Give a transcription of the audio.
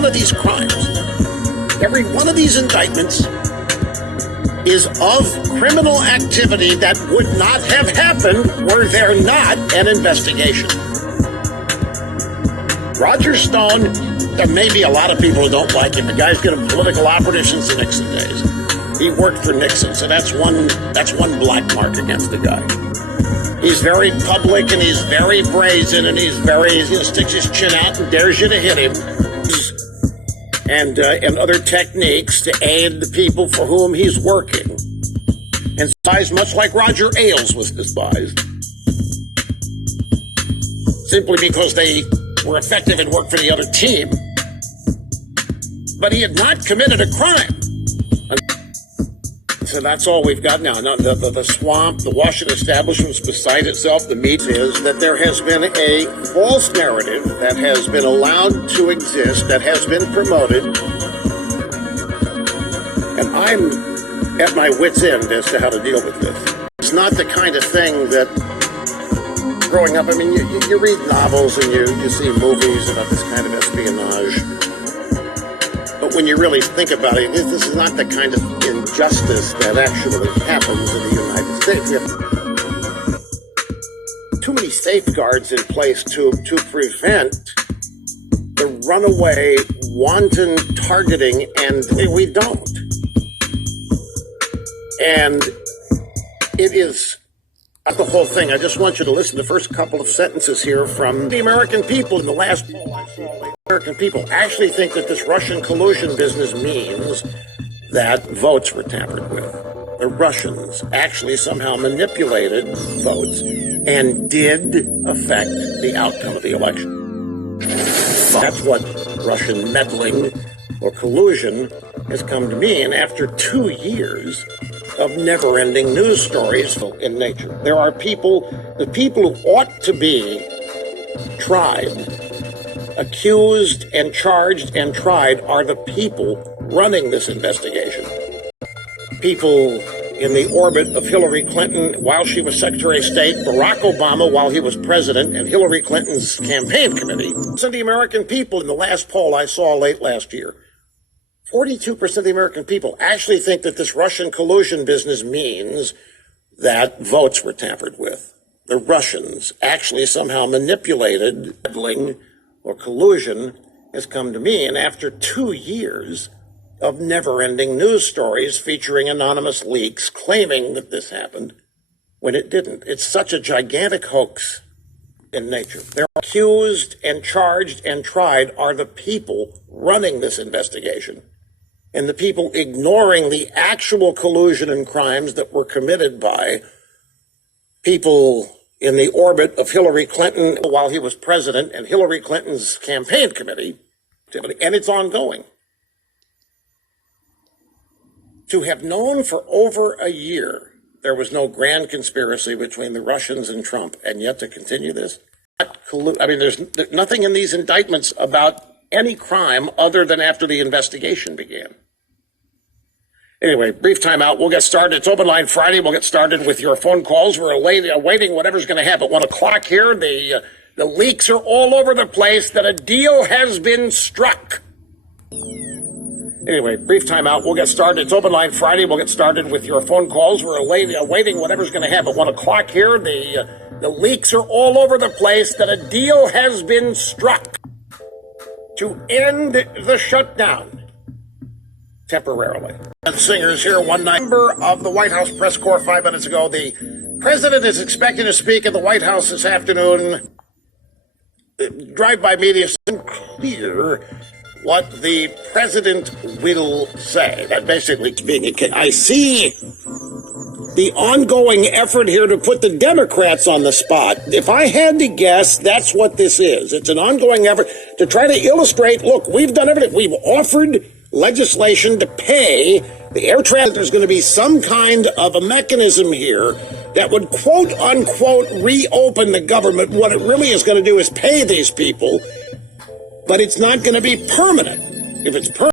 one of these crimes, every one of these indictments is of criminal activity that would not have happened were there not an investigation. Roger Stone, there may be a lot of people who don't like him. The guy's been a political operative since the Nixon days. He worked for Nixon, so that's one black mark against the guy. He's very public and he's very brazen and he's very, sticks his chin out and dares you to hit him. And other techniques to aid the people for whom he's working. And spies, much like Roger Ailes was despised, simply because they were effective and worked for the other team. But he had not committed a crime. So that's all we've got now. The swamp, the Washington establishment's beside itself. The meat is that there has been a false narrative that has been allowed to exist, that has been promoted. And I'm at my wit's end as to how to deal with this. It's not the kind of thing that, growing up, I mean, you read novels and you see movies about this kind of espionage. But when you really think about it, this is not the kind of injustice that actually happens in the United States. We have too many safeguards in place to prevent the runaway, wanton targeting, and we don't. And it is the whole thing. I just want you to listen to the first couple of sentences here from the American people in the last poll I saw. American people actually think that this Russian collusion business means that votes were tampered with. The Russians actually somehow manipulated votes and did affect the outcome of the election. That's what Russian meddling or collusion has come to mean after 2 years of never-ending news stories in nature. There are people, the people who ought to be tried, accused and charged and tried, are the people running this investigation. People in the orbit of Hillary Clinton while she was Secretary of State, Barack Obama while he was president, and Hillary Clinton's campaign committee. So the American people in the last poll I saw late last year, 42% of the American people actually think that this Russian collusion business means that votes were tampered with. The Russians actually somehow manipulated meddling or collusion has come to mean after 2 years of never-ending news stories featuring anonymous leaks claiming that this happened when it didn't. It's such a gigantic hoax in nature. They're accused and charged and tried are the people running this investigation, and the people ignoring the actual collusion and crimes that were committed by people in the orbit of Hillary Clinton while he was president and Hillary Clinton's campaign committee, and it's ongoing. To have known for over a year there was no grand conspiracy between the Russians and Trump, and yet to continue this? I mean, there's nothing in these indictments about any crime other than after the investigation began. Anyway, brief timeout. We'll get started. It's Open Line Friday. We'll get started with your phone calls. We're awaiting whatever's going to happen. At 1 o'clock here, the leaks are all over the place that a deal has been struck. Anyway, brief timeout. We'll get started. It's Open Line Friday. We'll get started with your phone calls. We're awaiting whatever's going to happen. At 1 o'clock here, the leaks are all over the place that a deal has been struck to end the shutdown temporarily. The Singer's here. One member of the White House press corps 5 minutes ago. The president is expecting to speak at the White House this afternoon. Drive-by media is unclear what the president will say. That basically speaking, I see the ongoing effort here to put the Democrats on the spot. If I had to guess, that's what this is. It's an ongoing effort to try to illustrate, look, we've done everything. We've offered legislation to pay the air traffic. There's going to be some kind of a mechanism here that would quote unquote reopen the government. What it really is going to do is pay these people, but it's not going to be permanent. If it's permanent,